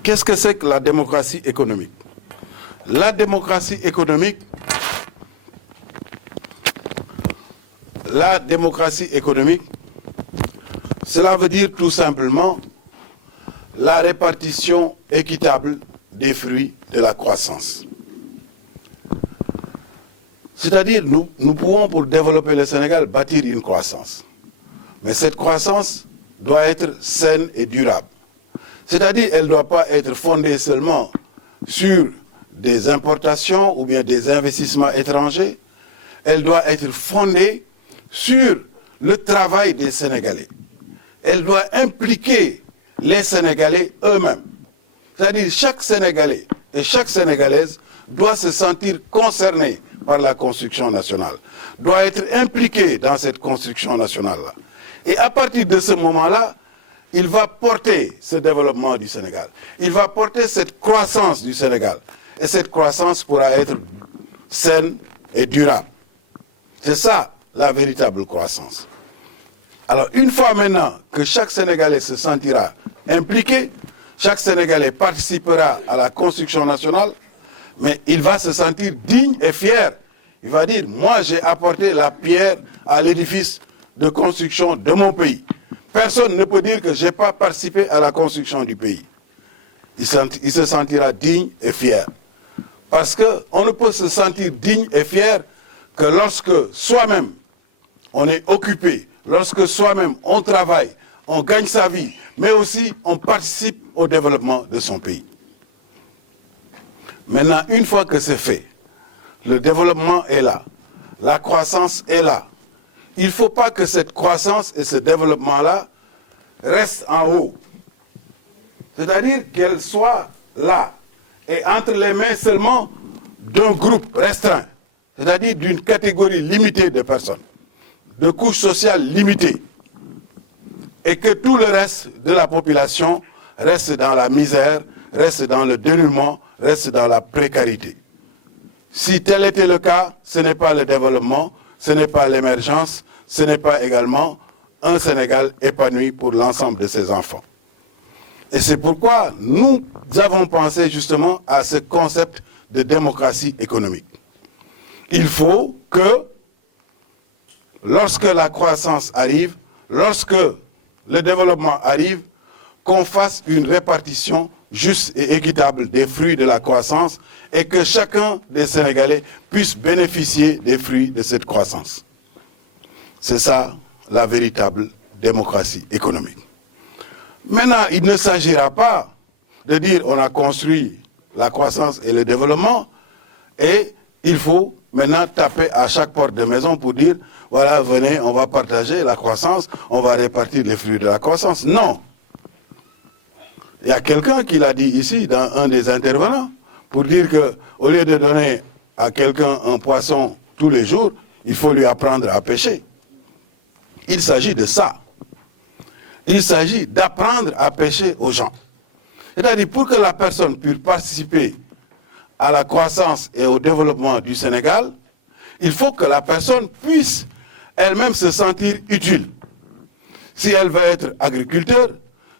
Qu'est-ce que c'est que la démocratie économique? La démocratie économique, cela veut dire tout simplement la répartition équitable des fruits de la croissance. C'est-à-dire, nous pouvons, pour développer le Sénégal, bâtir une croissance. Mais cette croissance doit être saine et durable. C'est-à-dire, elle ne doit pas être fondée seulement sur des importations ou bien des investissements étrangers. Elle doit être fondée sur le travail des Sénégalais. Elle doit impliquer les Sénégalais eux-mêmes. C'est-à-dire, chaque Sénégalais et chaque Sénégalaise doit se sentir concerné par la construction nationale, doit être impliqué dans cette construction nationale-là. Et à partir de ce moment-là, il va porter ce développement du Sénégal. Il va porter cette croissance du Sénégal. Et cette croissance pourra être saine et durable. C'est ça, la véritable croissance. Alors, une fois maintenant que chaque Sénégalais se sentira impliqué, chaque Sénégalais participera à la construction nationale, mais il va se sentir digne et fier. Il va dire, moi j'ai apporté la pierre à l'édifice de construction de mon pays. Personne ne peut dire que je n'ai pas participé à la construction du pays. Il se sentira digne et fier. Parce qu'on ne peut se sentir digne et fier que lorsque soi-même on est occupé, lorsque soi-même on travaille, on gagne sa vie, mais aussi on participe au développement de son pays. Maintenant, une fois que c'est fait, le développement est là, la croissance est là. Il ne faut pas que cette croissance et ce développement-là restent en haut. C'est-à-dire qu'elle soit là et entre les mains seulement d'un groupe restreint, c'est-à-dire d'une catégorie limitée de personnes, de couches sociales limitées, et que tout le reste de la population reste dans la misère, reste dans le dénuement, reste dans la précarité. Si tel était le cas, ce n'est pas le développement, ce n'est pas l'émergence, ce n'est pas également un Sénégal épanoui pour l'ensemble de ses enfants. Et c'est pourquoi nous avons pensé justement à ce concept de démocratie économique. Il faut que, lorsque la croissance arrive, lorsque le développement arrive, qu'on fasse une répartition juste et équitable des fruits de la croissance et que chacun des Sénégalais puisse bénéficier des fruits de cette croissance. C'est ça la véritable démocratie économique. Maintenant, il ne s'agira pas de dire on a construit la croissance et le développement et il faut maintenant taper à chaque porte de maison pour dire voilà, venez, on va partager la croissance, on va répartir les fruits de la croissance. Non. Il y a quelqu'un qui l'a dit ici, dans un des intervenants, pour dire qu'au lieu de donner à quelqu'un un poisson tous les jours, il faut lui apprendre à pêcher. Il s'agit de ça. Il s'agit d'apprendre à pêcher aux gens. C'est-à-dire, pour que la personne puisse participer à la croissance et au développement du Sénégal, il faut que la personne puisse elle-même se sentir utile. Si elle veut être agriculteur,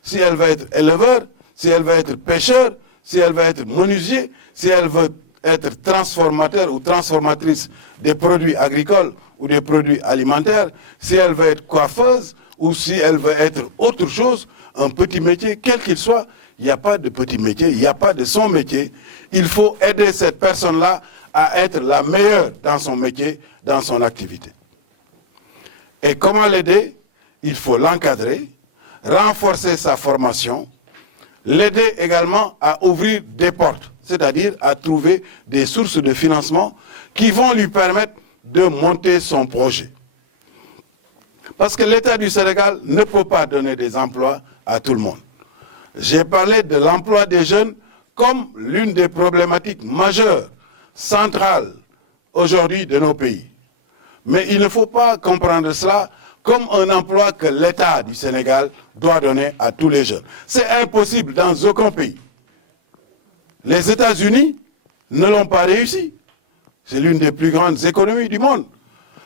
si elle veut être éleveur, si elle veut être pêcheur, si elle veut être menuisier, si elle veut être transformateur ou transformatrice des produits agricoles ou des produits alimentaires, si elle veut être coiffeuse ou si elle veut être autre chose, un petit métier, quel qu'il soit, il n'y a pas de petit métier, il n'y a pas de son métier. Il faut aider cette personne-là à être la meilleure dans son métier, dans son activité. Et comment l'aider? Il faut l'encadrer, renforcer sa formation, l'aider également à ouvrir des portes, c'est-à-dire à trouver des sources de financement qui vont lui permettre de monter son projet. Parce que l'État du Sénégal ne peut pas donner des emplois à tout le monde. J'ai parlé de l'emploi des jeunes comme l'une des problématiques majeures, centrales aujourd'hui de nos pays. Mais il ne faut pas comprendre cela comme un emploi que l'État du Sénégal doit donner à tous les jeunes. C'est impossible dans aucun pays. Les États-Unis ne l'ont pas réussi. C'est l'une des plus grandes économies du monde.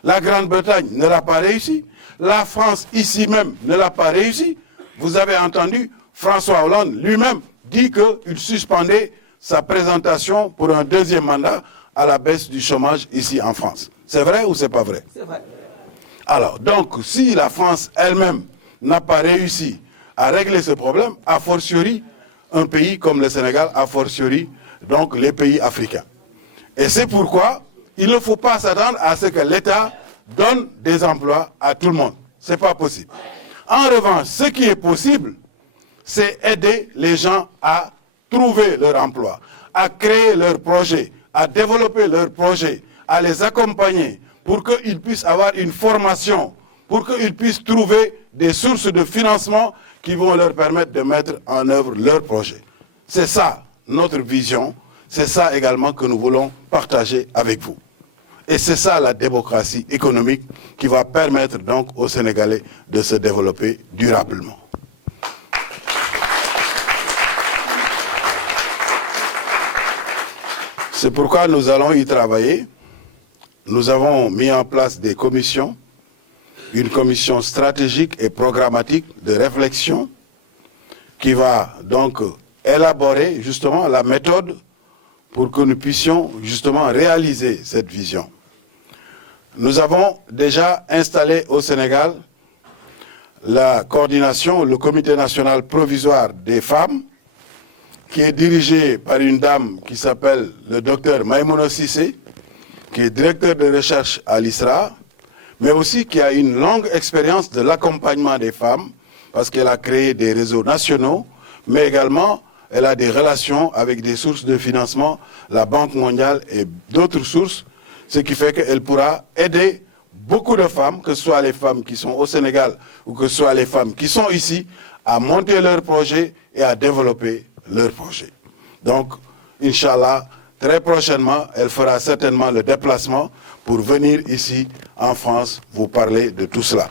La Grande-Bretagne ne l'a pas réussi. La France, ici même, ne l'a pas réussi. Vous avez entendu François Hollande lui-même dit qu'il suspendait sa présentation pour un deuxième mandat à la baisse du chômage ici en France. C'est vrai ou c'est pas vrai? C'est vrai. Alors, donc, si la France elle-même n'a pas réussi à régler ce problème, a fortiori un pays comme le Sénégal, a fortiori donc les pays africains. Et c'est pourquoi il ne faut pas s'attendre à ce que l'État donne des emplois à tout le monde. Ce n'est pas possible. En revanche, ce qui est possible, c'est aider les gens à trouver leur emploi, à créer leur projet, à développer leur projet, à les accompagner pour qu'ils puissent avoir une formation, pour qu'ils puissent trouver des sources de financement qui vont leur permettre de mettre en œuvre leur projet. C'est ça notre vision, c'est ça également que nous voulons partager avec vous. Et c'est ça la démocratie économique qui va permettre donc aux Sénégalais de se développer durablement. C'est pourquoi nous allons y travailler. Nous avons mis en place des commissions, une commission stratégique et programmatique de réflexion qui va donc élaborer justement la méthode pour que nous puissions justement réaliser cette vision. Nous avons déjà installé au Sénégal la coordination, le comité national provisoire des femmes, qui est dirigé par une dame qui s'appelle le docteur Maïmouna Cissé, qui est directeur de recherche à l'ISRA, mais aussi qui a une longue expérience de l'accompagnement des femmes, parce qu'elle a créé des réseaux nationaux, mais également elle a des relations avec des sources de financement, la Banque mondiale et d'autres sources, ce qui fait qu'elle pourra aider beaucoup de femmes, que ce soit les femmes qui sont au Sénégal ou que ce soit les femmes qui sont ici, à monter leurs projets et à développer leurs projets. Donc, Inch'Allah, très prochainement, elle fera certainement le déplacement pour venir ici en France vous parler de tout cela.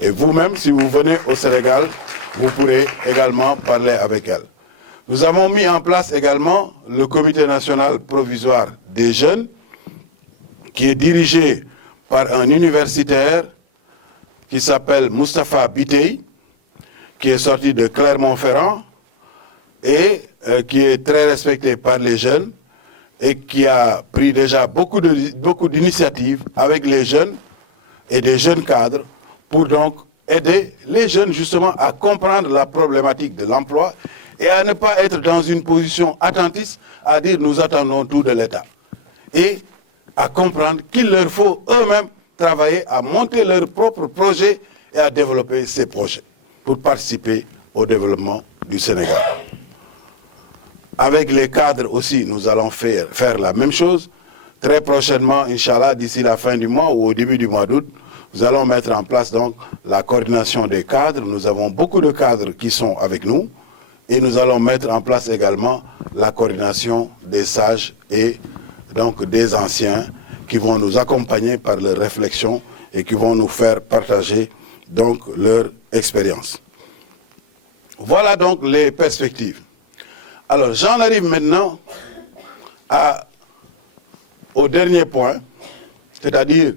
Et vous-même, si vous venez au Sénégal, vous pourrez également parler avec elle. Nous avons mis en place également le comité national provisoire des jeunes, qui est dirigé par un universitaire qui s'appelle Moustapha Bitey, qui est sorti de Clermont-Ferrand et qui est très respecté par les jeunes et qui a pris déjà beaucoup d'initiatives avec les jeunes et des jeunes cadres pour donc aider les jeunes justement à comprendre la problématique de l'emploi et à ne pas être dans une position attentiste à dire nous attendons tout de l'État. Et à comprendre qu'il leur faut eux-mêmes travailler à monter leurs propres projets et à développer ces projets pour participer au développement du Sénégal. Avec les cadres aussi, nous allons faire la même chose. Très prochainement, Inch'Allah, d'ici la fin du mois ou au début du mois d'août, nous allons mettre en place donc la coordination des cadres. Nous avons beaucoup de cadres qui sont avec nous et nous allons mettre en place également la coordination des sages et donc des anciens qui vont nous accompagner par leurs réflexions et qui vont nous faire partager donc leur expérience. Voilà donc les perspectives. Alors j'en arrive maintenant au dernier point, c'est-à-dire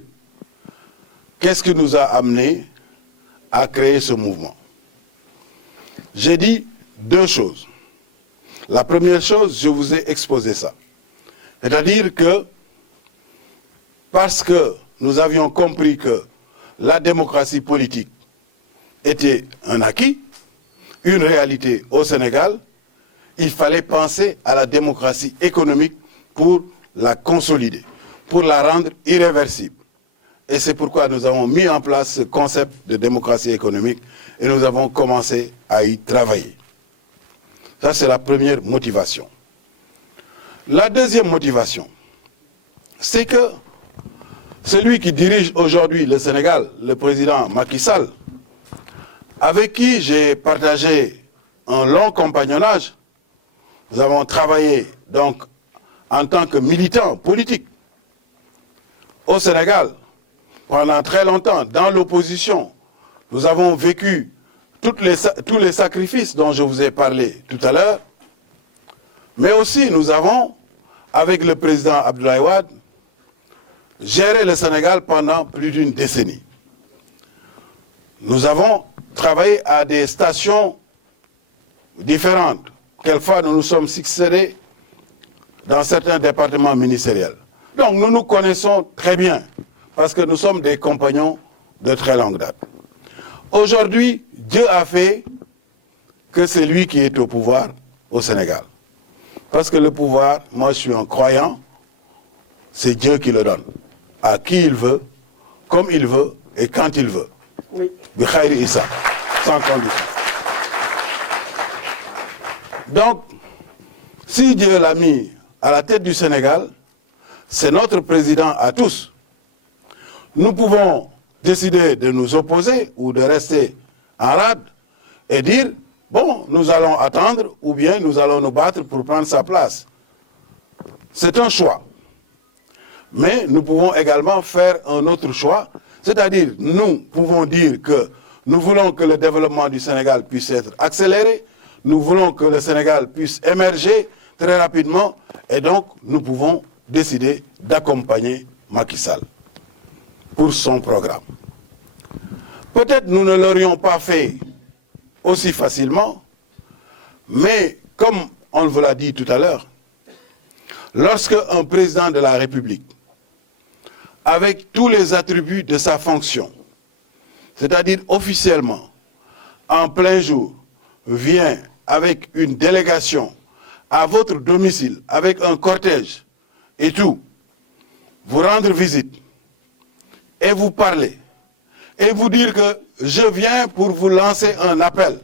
qu'est-ce qui nous a amené à créer ce mouvement. J'ai dit deux choses. La première chose, je vous ai exposé ça. C'est-à-dire que parce que nous avions compris que la démocratie politique était un acquis, une réalité au Sénégal, il fallait penser à la démocratie économique pour la consolider, pour la rendre irréversible. Et c'est pourquoi nous avons mis en place ce concept de démocratie économique et nous avons commencé à y travailler. Ça, c'est la première motivation. La deuxième motivation, c'est que celui qui dirige aujourd'hui le Sénégal, le président Macky Sall, avec qui j'ai partagé un long compagnonnage, nous avons travaillé donc en tant que militants politiques au Sénégal pendant très longtemps dans l'opposition. Nous avons vécu tous les sacrifices dont je vous ai parlé tout à l'heure, mais aussi nous avons avec le président Abdoulaye Wade, géré le Sénégal pendant plus d'une décennie. Nous avons travaillé à des stations différentes. Quelquefois, nous nous sommes succédés dans certains départements ministériels. Donc, nous nous connaissons très bien, parce que nous sommes des compagnons de très longue date. Aujourd'hui, Dieu a fait que c'est lui qui est au pouvoir au Sénégal. Parce que le pouvoir, moi je suis un croyant, c'est Dieu qui le donne. À qui il veut, comme il veut et quand il veut. Oui. Bikhayri Issa, sans condition. Donc, si Dieu l'a mis à la tête du Sénégal, c'est notre président à tous. Nous pouvons décider de nous opposer ou de rester en rade et dire, bon, nous allons attendre ou bien nous allons nous battre pour prendre sa place. C'est un choix. Mais nous pouvons également faire un autre choix, c'est-à-dire nous pouvons dire que nous voulons que le développement du Sénégal puisse être accéléré, nous voulons que le Sénégal puisse émerger très rapidement et donc nous pouvons décider d'accompagner Macky Sall pour son programme. Peut-être nous ne l'aurions pas fait aussi facilement, mais comme on vous l'a dit tout à l'heure, lorsque un président de la République, avec tous les attributs de sa fonction, c'est-à-dire officiellement, en plein jour, vient avec une délégation à votre domicile, avec un cortège et tout, vous rendre visite et vous parler, et vous dire que je viens pour vous lancer un appel.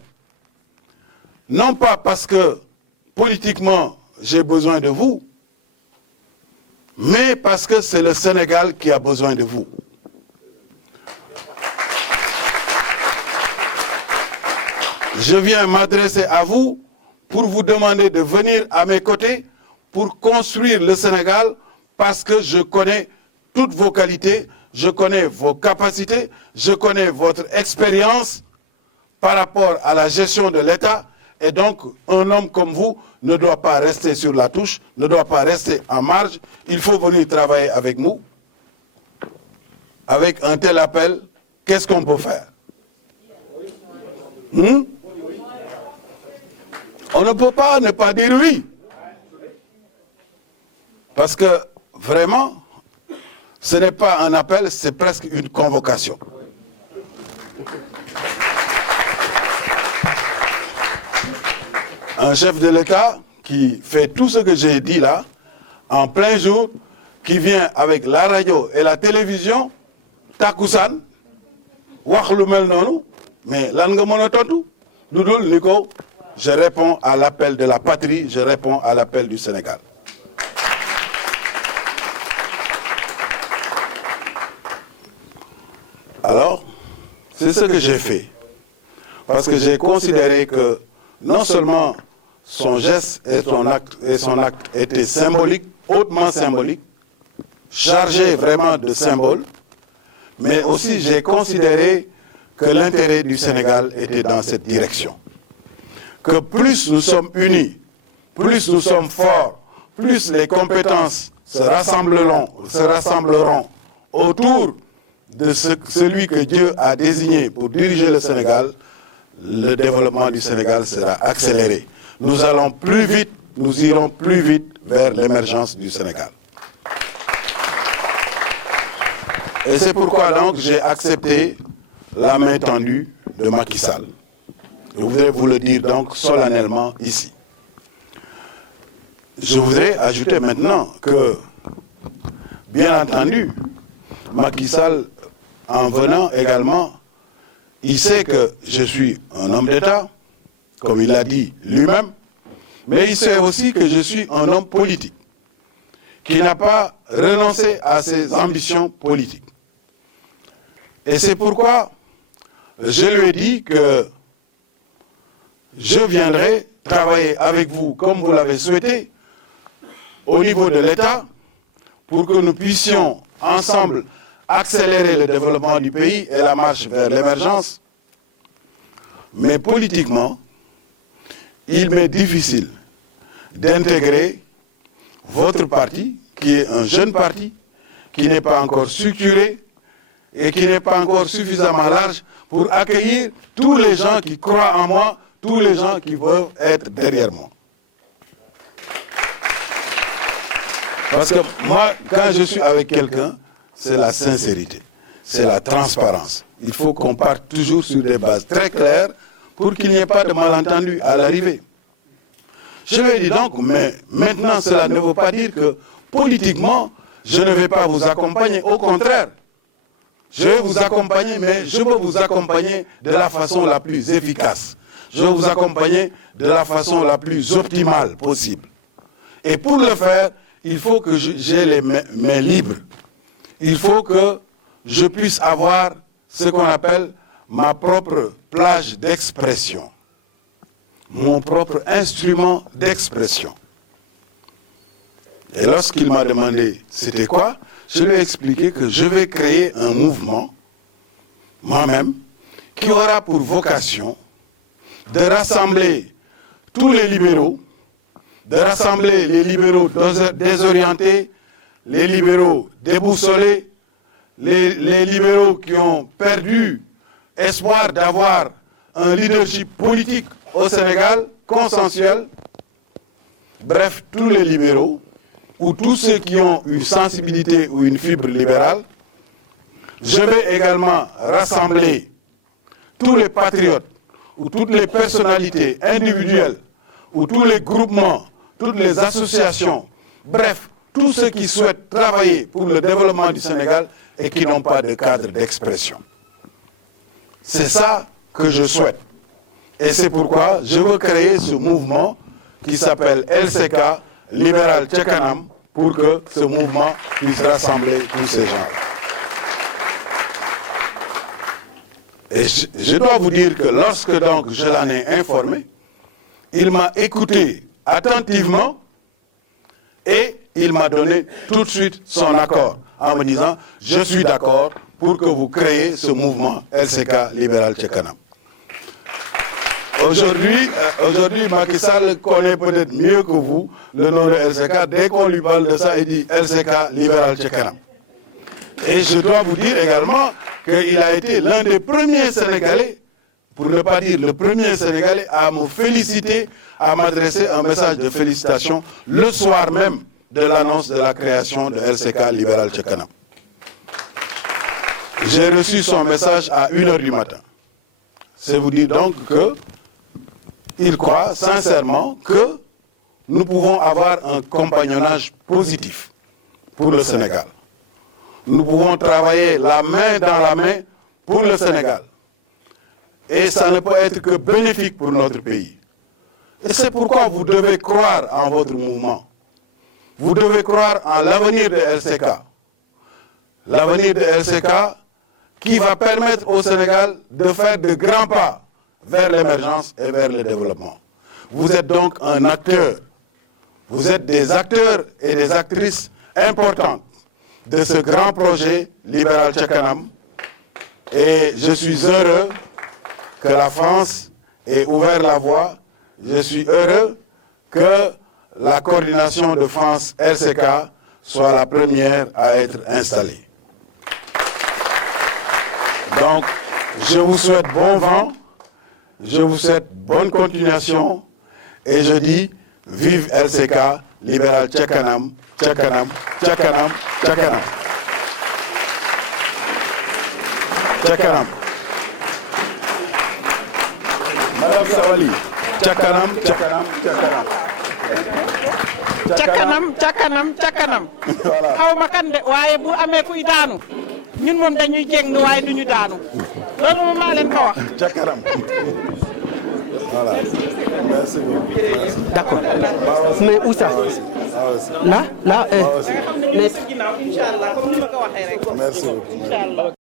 Non pas parce que politiquement j'ai besoin de vous, mais parce que c'est le Sénégal qui a besoin de vous. Je viens m'adresser à vous pour vous demander de venir à mes côtés pour construire le Sénégal parce que je connais toutes vos qualités, je connais vos capacités, je connais votre expérience par rapport à la gestion de l'État. Et donc, un homme comme vous ne doit pas rester sur la touche, ne doit pas rester en marge. Il faut venir travailler avec nous. Avec un tel appel, qu'est-ce qu'on peut faire? On ne peut pas ne pas dire oui. Parce que, vraiment, ce n'est pas un appel, c'est presque une convocation. Un chef de l'État qui fait tout ce que j'ai dit là, en plein jour, qui vient avec la radio et la télévision, Takusan, wax lu mel noonu, mais lan nga mën a tontu lu dul ni ko je réponds à l'appel de la patrie, je réponds à l'appel du Sénégal. Alors, c'est ce que j'ai fait. Parce que j'ai considéré que non seulement son geste et son acte étaient symboliques, hautement symboliques, chargés vraiment de symboles, mais aussi j'ai considéré que l'intérêt du Sénégal était dans cette direction. Que plus nous sommes unis, plus nous sommes forts, plus les compétences se rassembleront autour de celui que Dieu a désigné pour diriger le Sénégal, le développement du Sénégal sera accéléré. Nous allons plus vite, nous irons plus vite vers l'émergence du Sénégal. Et c'est pourquoi donc j'ai accepté la main tendue de Macky Sall. Je voudrais vous le dire donc solennellement ici. Je voudrais ajouter maintenant que, bien entendu, Macky Sall, en venant également, il sait que je suis un homme d'État, comme il l'a dit lui-même, mais il sait aussi que je suis un homme politique, qui n'a pas renoncé à ses ambitions politiques. Et c'est pourquoi je lui ai dit que je viendrai travailler avec vous, comme vous l'avez souhaité, au niveau de l'État, pour que nous puissions ensemble accélérer le développement du pays et la marche vers l'émergence. Mais politiquement, il m'est difficile d'intégrer votre parti, qui est un jeune parti, qui n'est pas encore structuré et qui n'est pas encore suffisamment large pour accueillir tous les gens qui croient en moi, tous les gens qui veulent être derrière moi. Parce que moi, quand je suis avec quelqu'un, c'est la sincérité, c'est la transparence. Il faut qu'on parte toujours sur des bases très claires pour qu'il n'y ait pas de malentendu à l'arrivée. Je lui ai dit donc, mais maintenant cela ne veut pas dire que politiquement, je ne vais pas vous accompagner. Au contraire, je vais vous accompagner, mais je veux vous accompagner de la façon la plus efficace. Je veux vous accompagner de la façon la plus optimale possible. Et pour le faire, il faut que j'ai les mains libres. Il faut que je puisse avoir ce qu'on appelle ma propre plage d'expression, mon propre instrument d'expression. Et lorsqu'il m'a demandé c'était quoi, je lui ai expliqué que je vais créer un mouvement, moi-même, qui aura pour vocation de rassembler tous les libéraux, de rassembler les libéraux désorientés, les libéraux déboussolés, les libéraux qui ont perdu espoir d'avoir un leadership politique au Sénégal, consensuel, bref, tous les libéraux, ou tous ceux qui ont une sensibilité ou une fibre libérale. Je vais également rassembler tous les patriotes, ou toutes les personnalités individuelles, ou tous les groupements, toutes les associations, bref, tous ceux qui souhaitent travailler pour le développement du Sénégal et qui n'ont pas de cadre d'expression. C'est ça que je souhaite. Et c'est pourquoi je veux créer ce mouvement qui s'appelle LCK, Libéral Ca Kanam, pour que ce mouvement puisse rassembler tous ces gens. Et je dois vous dire que lorsque donc je l'en ai informé, il m'a écouté attentivement et il m'a donné tout de suite son accord en me disant « Je suis d'accord pour que vous créiez ce mouvement LCK Libéral Ca Kanam ». Aujourd'hui, Macky Sall connaît peut-être mieux que vous le nom de LCK. Dès qu'on lui parle de ça, il dit LCK Libéral Ca Kanam. Et je dois vous dire également qu'il a été l'un des premiers Sénégalais, pour ne pas dire le premier Sénégalais, à me féliciter, à m'adresser un message de félicitations le soir même de l'annonce de la création de LCK Libéral Ca Kanam. J'ai reçu son message à 1h du matin. C'est vous dire donc qu'il croit sincèrement que nous pouvons avoir un compagnonnage positif pour le Sénégal. Nous pouvons travailler la main dans la main pour le Sénégal. Et ça ne peut être que bénéfique pour notre pays. Et c'est pourquoi vous devez croire en votre mouvement. Vous devez croire en l'avenir de LCK. L'avenir de LCK qui va permettre au Sénégal de faire de grands pas vers l'émergence et vers le développement. Vous êtes donc un acteur. Vous êtes des acteurs et des actrices importantes de ce grand projet Libéral Ca Kanam. Et je suis heureux que la France ait ouvert la voie. Je suis heureux que la coordination de France LCK soit la première à être installée. Donc, je vous souhaite bon vent, je vous souhaite bonne continuation et je dis vive LCK, Libéral Ca Kanam, Ca Kanam, Ca Kanam, Ca Kanam. Ca Kanam. Madame Sawali, Ca Kanam, Ca Kanam, Ca Kanam. Ca Kanam, Ca Kanam, Ca Kanam. Xaw ma kan de waaye bu amee kuy daanu ñun moom dañuy jéng waaye duñu daanu loolu moom maa leen ko wax. Ca Kanam. Voilà. Merci beaucoup. D'accord. Mais où ça? Là, là. Mais ginnaaw incha allah comme ni ma ko waxee rek. Merci beaucoup.